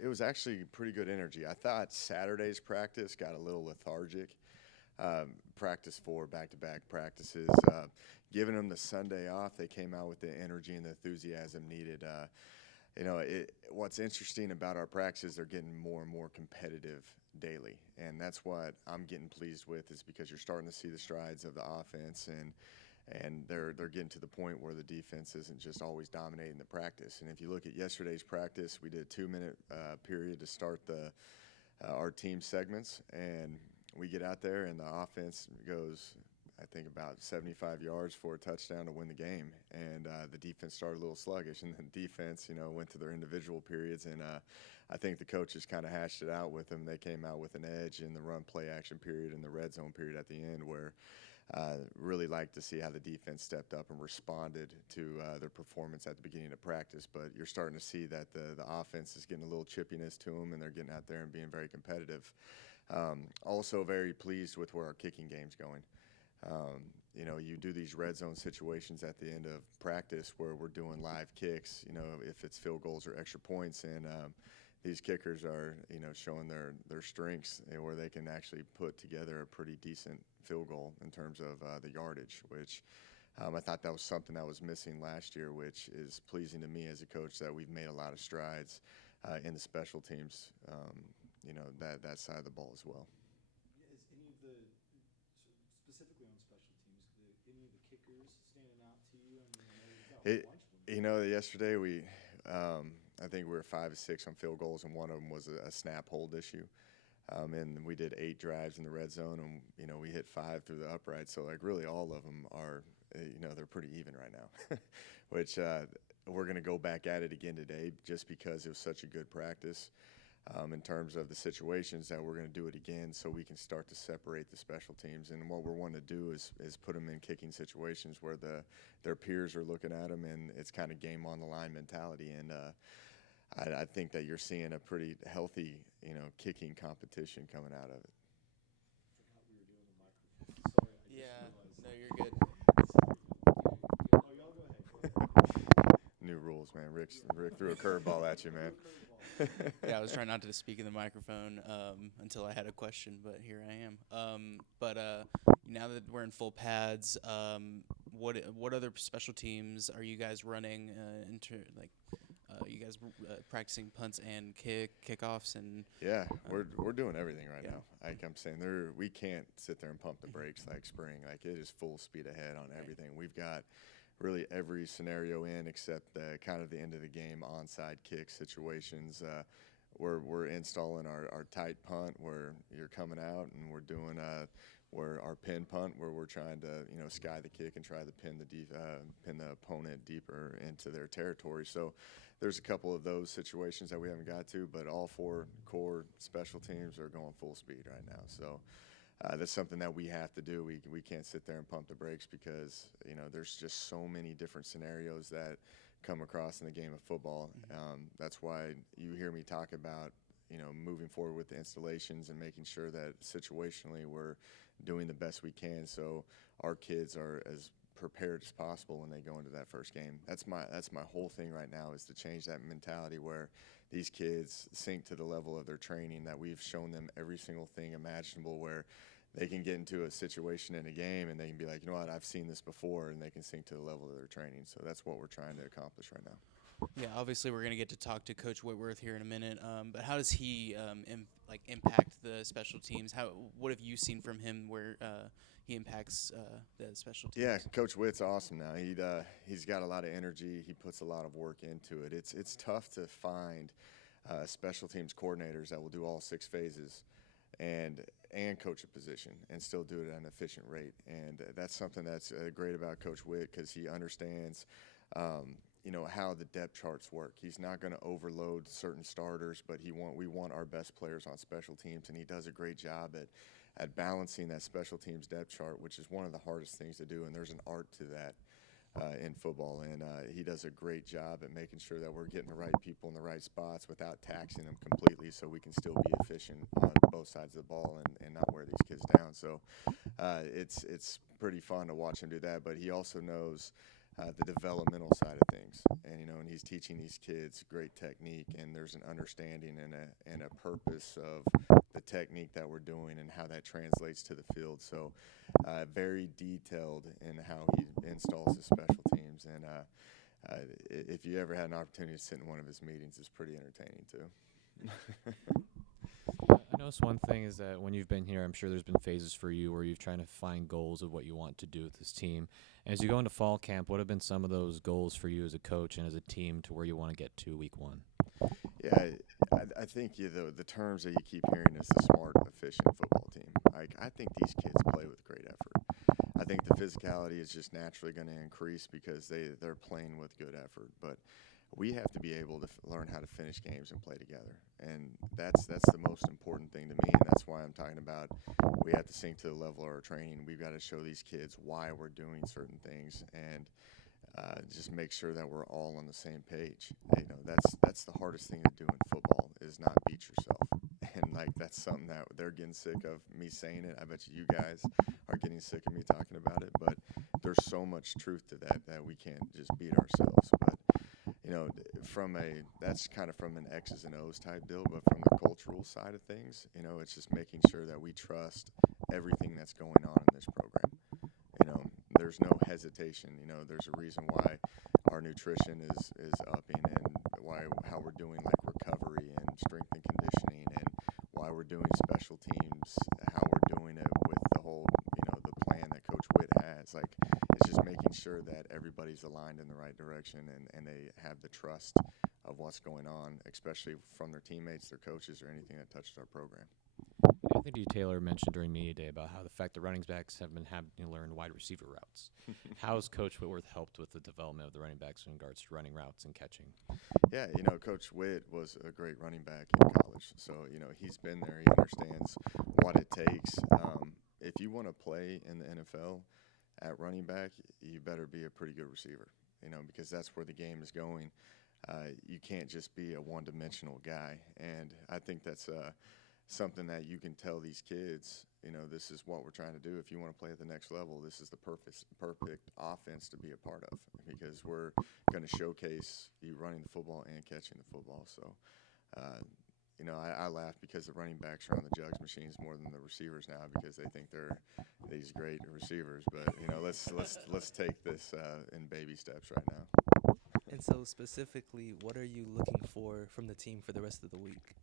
It was actually pretty good energy. I thought Saturday's practice got a little lethargic. Practice 4 back-to-back practices. Giving them the Sunday off, they came out with the energy and the enthusiasm needed. What's interesting about our practices, they're getting more and more competitive daily, and that's what I'm getting pleased with. Is because you're starting to see the strides of the offense, and they're getting to the point where the defense isn't just always dominating the practice. And if you look at yesterday's practice, we did a 2-minute period to start the our team segments, and we get out there and the offense goes, I think, about 75 yards for a touchdown to win the game. And the defense started a little sluggish, and the defense, went to their individual periods. And I think the coaches kind of hashed it out with them. They came out with an edge in the run play action period and the red zone period at the end, where really like to see how the defense stepped up and responded to their performance at the beginning of practice. But you're starting to see that the offense is getting a little chippiness to them, and they're getting out there and being very competitive. Also very pleased with where our kicking game's going. You do these red zone situations at the end of practice where we're doing live kicks, if it's field goals or extra points, and these kickers are, showing their strengths, where they can actually put together a pretty decent field goal in terms of the yardage, which I thought that was something that was missing last year, which is pleasing to me as a coach, that we've made a lot of strides in the special teams, that side of the ball as well. Is any of the, specifically on special teams, any of the kickers standing out to you? I mean, I know you've got a bunch of them. Yesterday I think we were 5 of 6 on field goals, and one of them was a snap hold issue. And we did 8 drives in the red zone, and we hit 5 through the upright. So really all of them are, they're pretty even right now, which we're going to go back at it again today, just because it was such a good practice. In terms of the situations, that we're going to do it again, so we can start to separate the special teams. And what we're wanting to do is put them in kicking situations where their peers are looking at them, and it's kind of game on the line mentality. And I think that you're seeing a pretty healthy, kicking competition coming out of it. Forgot we were doing the microphone. Sorry, Yeah, no, you're good. Oh, y'all go ahead. New rules, man. Rick threw a curveball at you, man. Yeah, I was trying not to speak in the microphone until I had a question, but here I am. But now that we're in full pads, what other special teams are you guys running? You guys practicing punts and kickoffs and? Yeah, we're doing everything right Yeah. now. Like I'm saying, we can't sit there and pump the brakes like spring. Like, it is full speed ahead on everything. We've got really every scenario in, except kind of the end of the game onside kick situations. We're installing our tight punt, where you're coming out, and we're doing where our pin punt, where we're trying to sky the kick and try to pin the opponent deeper into their territory. So there's a couple of those situations that we haven't got to, but all 4 core special teams are going full speed right now. So that's something that we have to do. We can't sit there and pump the brakes, because there's just so many different scenarios that come across in the game of football. That's why you hear me talk about moving forward with the installations and making sure that situationally we're doing the best we can, so our kids are as prepared as possible when they go into that first game. That's my whole thing right now, is to change that mentality where these kids sink to the level of their training, that we've shown them every single thing imaginable, where they can get into a situation in a game and they can be like, you know what, I've seen this before, and they can sink to the level of their training. So that's what we're trying to accomplish right now. Yeah, obviously we're going to get to talk to Coach Whitworth here in a minute, but how does he impact the special teams? What have you seen from him where he impacts the special teams? Yeah, Coach Witt's awesome now. He's got a lot of energy. He puts a lot of work into it. It's tough to find special teams coordinators that will do all 6 phases and coach a position and still do it at an efficient rate. And that's something that's great about Coach Witt, because he understands how the depth charts work. He's not going to overload certain starters, but we want our best players on special teams, and he does a great job at balancing that special teams depth chart, which is one of the hardest things to do, and there's an art to that in football. And he does a great job at making sure that we're getting the right people in the right spots without taxing them completely, so we can still be efficient on both sides of the ball and not wear these kids down. So it's pretty fun to watch him do that, but he also knows the developmental side of things. And, and he's teaching these kids great technique, and there's an understanding and a purpose of the technique that we're doing and how that translates to the field. So very detailed in how he installs his special teams. And if you ever had an opportunity to sit in one of his meetings, it's pretty entertaining too. I noticed one thing is that when you've been here, I'm sure there's been phases for you where you've trying to find goals of what you want to do with this team. And as you go into fall camp, what have been some of those goals for you as a coach and as a team to where you want to get to week 1? Yeah, I think the terms that you keep hearing is the smart, efficient football team. Like, I think these kids play with great effort. I think the physicality is just naturally going to increase because they're playing with good effort. But we have to be able to learn how to finish games and play together, and that's the most important thing to me. And that's why I'm talking about we have to sink to the level of our training. We've got to show these kids why we're doing certain things, and just make sure that we're all on the same page. That's the hardest thing to do in football is not beat yourself. And like that's something that they're getting sick of me saying it. I bet you guys are getting sick of me talking about it. But there's so much truth to that we can't just beat ourselves. But that's kind of from an X's and O's type deal. But from the cultural side of things, it's just making sure that we trust everything that's going on in this program. There's no hesitation. There's a reason why our nutrition is upping, and how we're doing like recovery and strength and conditioning, and why we're doing special teams, how we're doing it with the whole, the plan that Coach Witt has. Like, it's just making sure that everybody's aligned in the right direction and they have the trust of what's going on, especially from their teammates, their coaches, or anything that touches our program. I think you, Taylor, mentioned during media day about how the fact that running backs have been having to learn wide receiver routes. How has Coach Whitworth helped with the development of the running backs in regards to running routes and catching? Yeah, Coach Witt was a great running back in college. So, he's been there. He understands what it takes. If you want to play in the NFL at running back, you better be a pretty good receiver, because that's where the game is going. You can't just be a one-dimensional guy. And I think that's something that you can tell these kids, this is what we're trying to do. If you want to play at the next level, this is the perfect offense to be a part of, because we're going to showcase you running the football and catching the football. So, I laugh because the running backs are on the jugs machines more than the receivers now because they think they're these great receivers. But let's take this in baby steps right now. And so specifically, what are you looking for from the team for the rest of the week?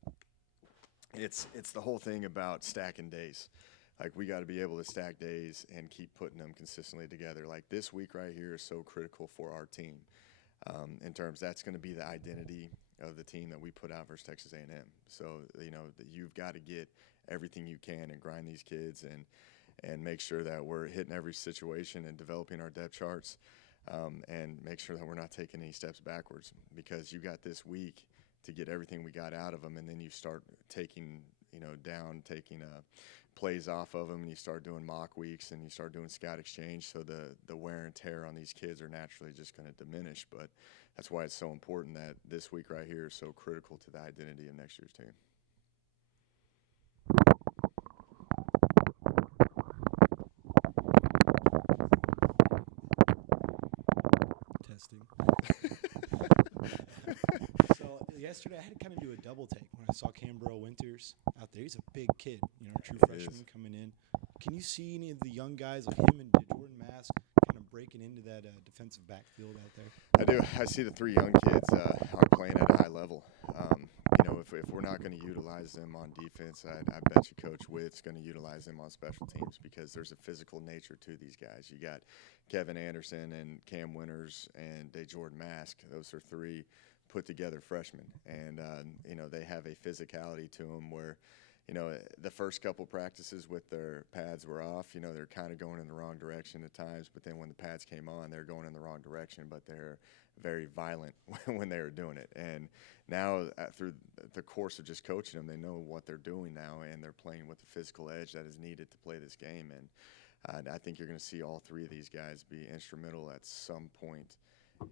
It's the whole thing about stacking days. Like, we got to be able to stack days and keep putting them consistently together. Like, this week right here is so critical for our team. In terms, that's going to be the identity of the team that we put out versus Texas A&M. So, you've got to get everything you can and grind these kids and make sure that we're hitting every situation and developing our depth charts, and make sure that we're not taking any steps backwards, because you got this week to get everything we got out of them, and then you start taking plays off of them, and you start doing mock weeks, and you start doing scout exchange, so the wear and tear on these kids are naturally just going to diminish. But that's why it's so important that this week right here is so critical to the identity of next year's team. Testing. So yesterday I had to kind of do a double take when I saw Cambro Winters out there. He's a big kid, true freshman coming in. Can you see any of the young guys like him and Jordan Mask kind of breaking into that defensive backfield out there? I do. I see the three young kids are playing at a high level. If we're not going to utilize them on defense, I bet you Coach Witt's going to utilize them on special teams, because there's a physical nature to these guys. You got Kevin Anderson and Cam Winters and Jordan Mask. Those are three put together freshmen, and they have a physicality to them where the first couple practices with their pads were off, they're kind of going in the wrong direction at times, but then when the pads came on, they're going in the wrong direction, but they're very violent when they were doing it. And now through the course of just coaching them, they know what they're doing now, and they're playing with the physical edge that is needed to play this game. And I think you're going to see all three of these guys be instrumental at some point,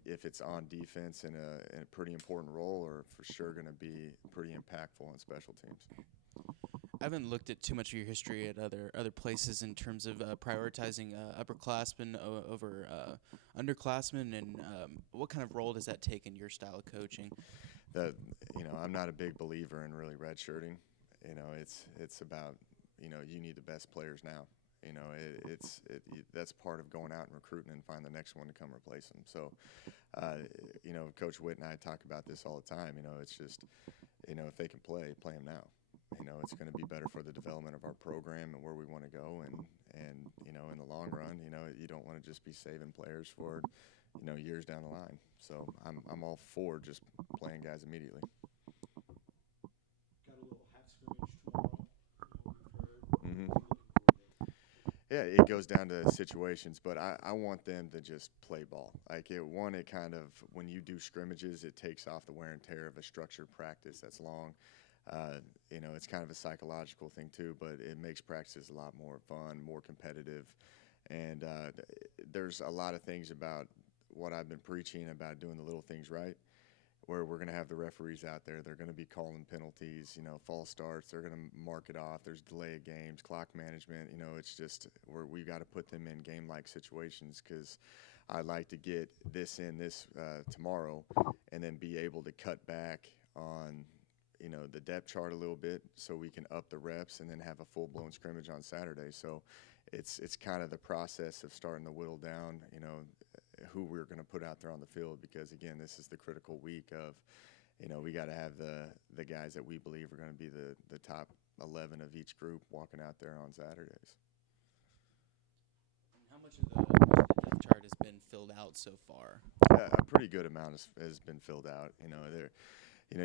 if it's on defense in a pretty important role, or for sure going to be pretty impactful on special teams. haven't looked at too much of your history at other places in terms of prioritizing upperclassmen over underclassmen, and what kind of role does that take in your style of coaching? That I'm not a big believer in really redshirting. It's about you need the best players now. That's part of going out and recruiting and find the next one to come replace them. So, Coach Witt and I talk about this all the time. It's just if they can play them now. It's going to be better for the development of our program and where we want to go. And in the long run, you don't want to just be saving players for years down the line. So I'm all for just playing guys immediately. Got a little half scrimmage tomorrow. We've heard. Mm-hmm. What are you looking for there? Yeah, it goes down to situations, but I want them to just play ball. Like it kind of, when you do scrimmages, it takes off the wear and tear of a structured practice that's long. It's kind of a psychological thing too, but it makes practices a lot more fun, more competitive. And there's a lot of things about what I've been preaching about doing the little things right, where we're going to have the referees out there. They're going to be calling penalties, false starts. They're going to mark it off. There's delay of games, clock management. It's just we've got to put them in game-like situations, because I'd like to get this tomorrow and then be able to cut back on the depth chart a little bit so we can up the reps and then have a full-blown scrimmage on Saturday. So it's kind of the process of starting to whittle down, who we're going to put out there on the field, because, again, this is the critical week of, we got to have the guys that we believe are going to be the top 11 of each group walking out there on Saturdays. How much of the depth chart has been filled out so far? A pretty good amount has been filled out.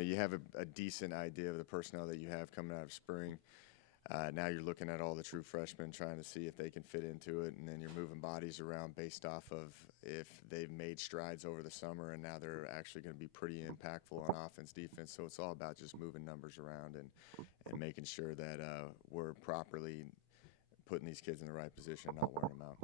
You have a decent idea of the personnel that you have coming out of spring. Now you're looking at all the true freshmen, trying to see if they can fit into it, and then you're moving bodies around based off of if they've made strides over the summer, and now they're actually going to be pretty impactful on offense, defense. So it's all about just moving numbers around and making sure that we're properly putting these kids in the right position and not wearing them out.